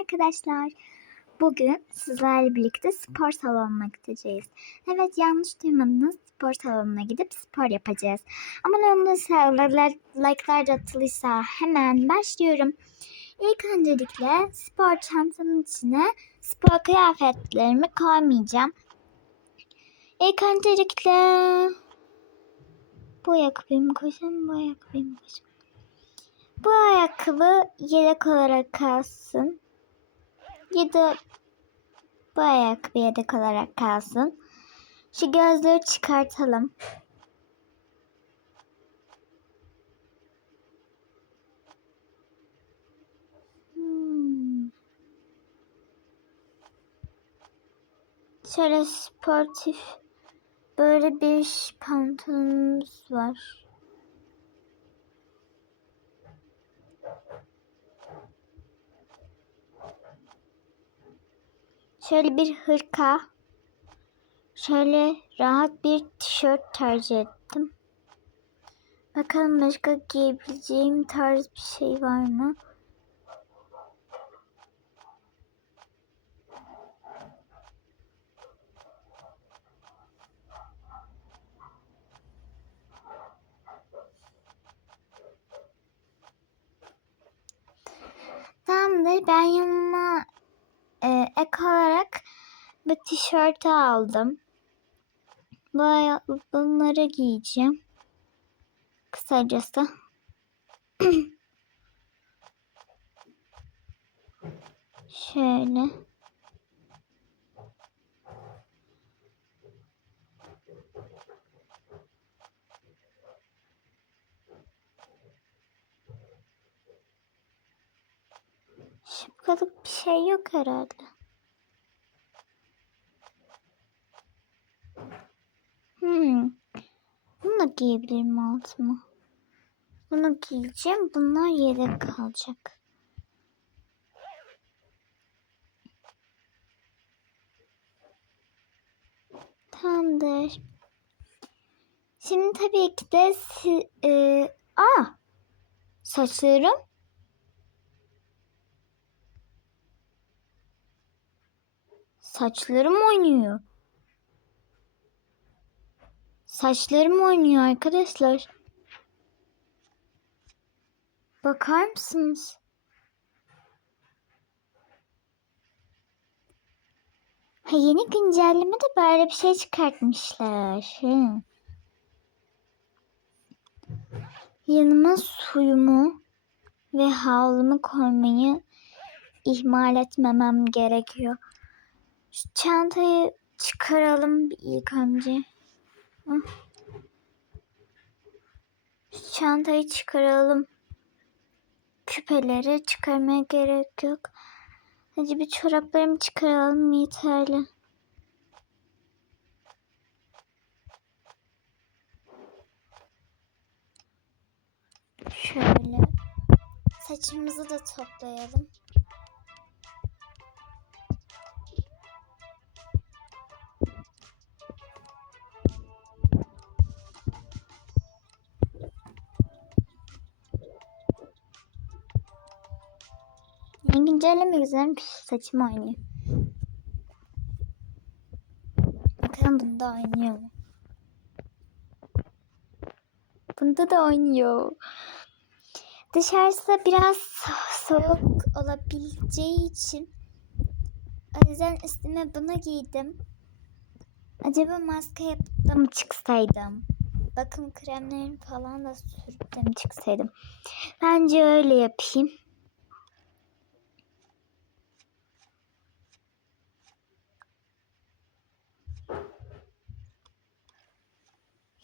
arkadaşlar. Bugün sizlerle birlikte spor salonuna gideceğiz. Evet yanlış duymadınız. Spor salonuna gidip spor yapacağız. Ama olursa like'lar da atılırsa hemen başlıyorum. İlk öncelikle spor çantamın içine spor kıyafetlerimi koymayacağım. İlk öncelikle bu ayakkabıyı mı koysam bu ayakkabıyı mı? Bu ayakkabı yedek olarak kalsın. Ya da bu ayakkabı yedek olarak kalsın. Şu gözleri çıkartalım. Hmm. Şöyle sportif böyle bir pantolonumuz var. Şöyle bir hırka. Şöyle rahat bir tişört tercih ettim. Bakalım başka giyebileceğim tarz bir şey var mı? Tamamdır. Ben yanıma e, ek olarak bu tişörtü aldım. Bu aya- bunları giyeceğim. Kısacası. Şöyle. Şapkalık bir şey yok herhalde. Hmm. Bunu da giyebilirim altıma. Bunu giyeceğim. Bunlar yedek kalacak. Tamamdır. Şimdi tabii ki de si e, aa, saçlarım saçlarım oynuyor. Saçlarım oynuyor arkadaşlar. Bakar mısınız? Ha, yeni güncellemede böyle bir şey çıkartmışlar. Hı. Yanıma suyumu ve havlumu koymayı ihmal etmemem gerekiyor. Şu çantayı çıkaralım ilk önce. Çantayı çıkaralım. Küpeleri çıkarmaya gerek yok. Hadi bir çoraplarımı çıkaralım yeterli. Şöyle saçımızı da toplayalım. Yeni güncelleme güzelmiş. Saçım oynuyor. Bakalım bunda oynuyor mu? Bunda da oynuyor. Dışarısı biraz so- soğuk olabileceği için o yüzden üstüme bunu giydim. Acaba maske mı çıksaydım? Bakım kremlerini falan da mi çıksaydım? Bence öyle yapayım.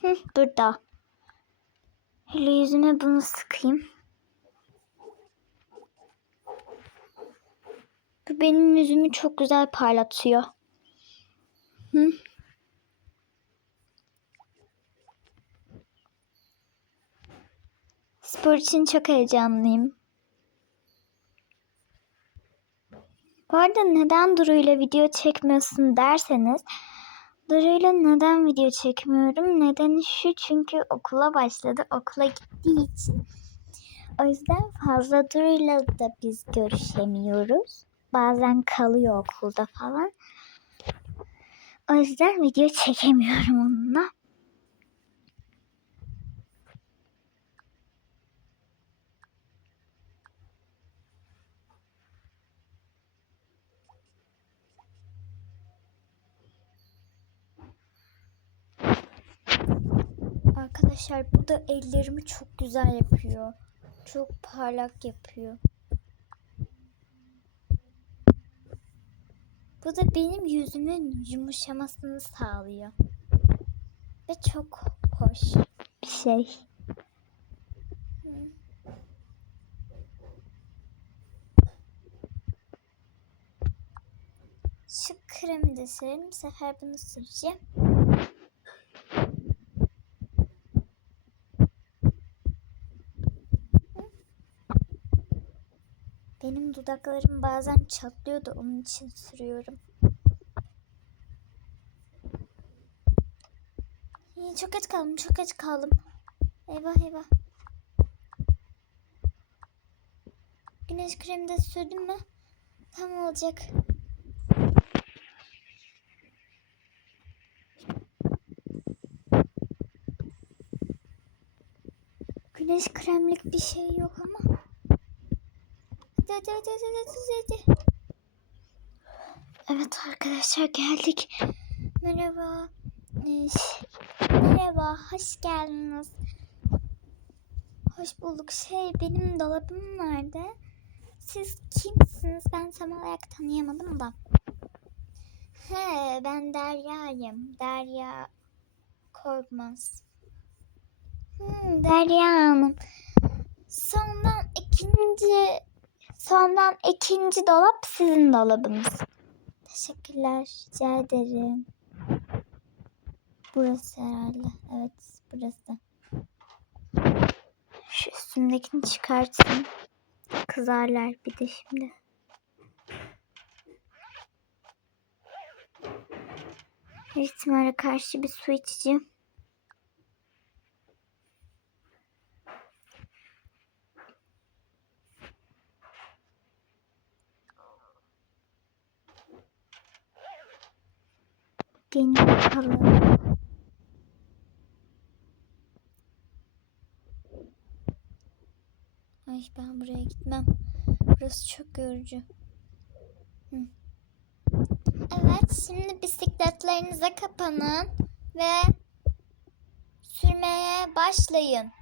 Hı, burada. Hele yüzüme bunu sıkayım. Bu benim yüzümü çok güzel parlatıyor. Hı. Spor için çok heyecanlıyım. Bu arada neden Duru ile video çekmiyorsun derseniz Duru'yla neden video çekmiyorum? Nedeni şu çünkü okula başladı. Okula gittiği için. O yüzden fazla Duru'yla da biz görüşemiyoruz. bazen kalıyor okulda falan. O yüzden video çekemiyorum onunla. Arkadaşlar bu da ellerimi çok güzel yapıyor. Çok parlak yapıyor. Bu da benim yüzümün yumuşamasını sağlıyor. Ve çok hoş bir şey. Şu kremi de sürelim. Bu sefer bunu süreceğim. Dudaklarım bazen çatlıyor da onun için sürüyorum. İyi, çok geç kaldım, çok geç kaldım. Eyvah eyvah. Güneş kremi de sürdüm mü? Tam olacak. Güneş kremlik bir şey yok ama. Evet arkadaşlar geldik. Merhaba. Merhaba, hoş geldiniz. Hoş bulduk. Şey, benim dolabım nerede? Siz kimsiniz? Ben tam olarak tanıyamadım da. He, ben Derya'yım. Derya Korkmaz. Hmm, Derya Hanım. Sondan ikinci sondan ikinci dolap sizin dolabınız. Teşekkürler. Rica ederim. Burası herhalde. Evet burası. Şu üstümdekini çıkartayım. Kızarlar bir de şimdi. İhtimale karşı bir su içeceğim. Benim bakalım. Ay ben buraya gitmem. Burası çok yorucu. Hı. Evet şimdi bisikletlerinize kapanın ve sürmeye başlayın.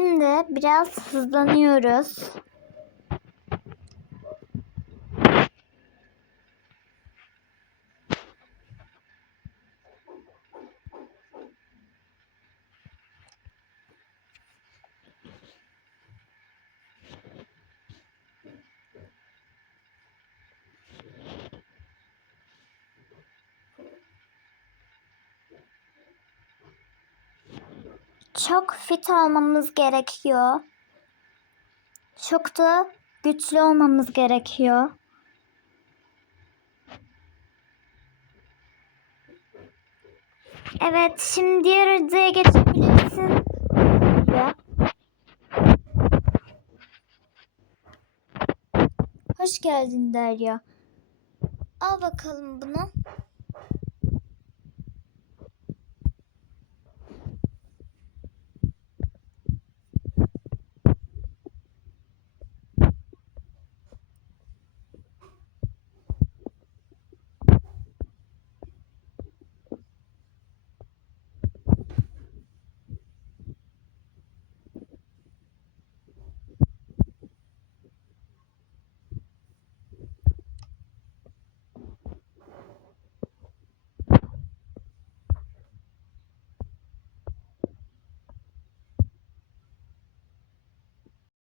Şimdi biraz hızlanıyoruz. Çok fit olmamız gerekiyor. Çok da güçlü olmamız gerekiyor. Evet, şimdi diğer geçebilirsin. Hoş geldin Derya. Al bakalım bunu.